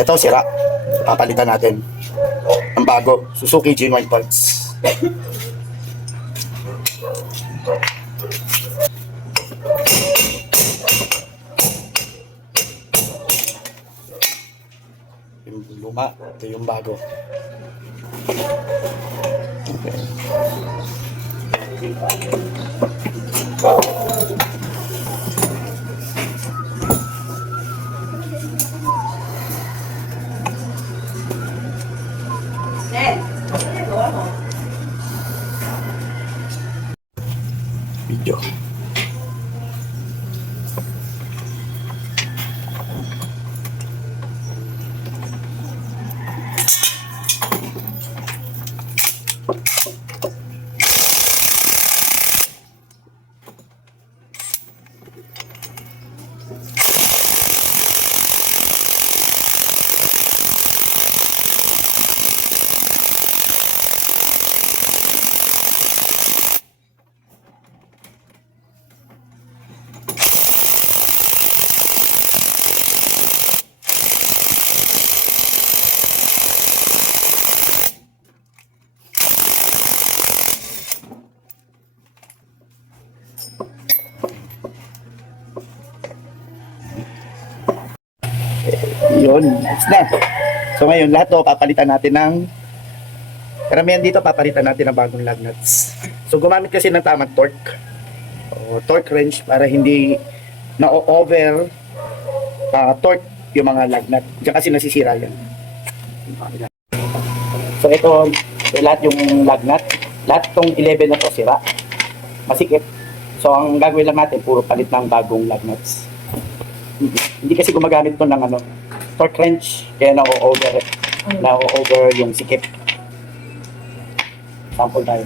Ito, sira. Papalitan natin. Ang bago. Suzuki Genuine Parts. Yung luma. Ito yung bago. Okay. Video. Yun, next na. So ngayon, lahat to papalitan natin ng karamihan dito, papalitan natin ng bagong lug nuts. So gumamit kasi ng tamang torque o torque wrench para hindi na-over torque yung mga lug nut. Diyan kasi nasisira yan. So ito lahat yung lug nut. Lahat itong 11 na to sira. Masikip. So ang gagawin lang natin, puro palit ng bagong lug nuts. Hindi kasi gumagamit to ng torque wrench, kaya na-over yung sikip. Sample tayo.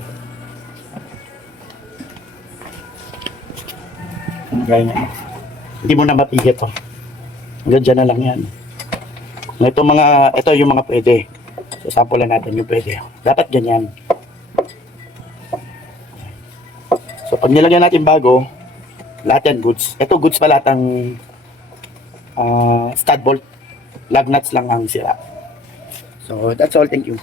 Ganyan. Hindi mo na mapigit to. Hanggang na lang yan. Ito yung mga pwede. So sample lang natin yung pwede. Dapat ganyan. So pag nilagyan natin bago, lahat yan goods. Ito goods pa lahat ang stud bolt. Lug nuts lang ang sira. So that's all. Thank you.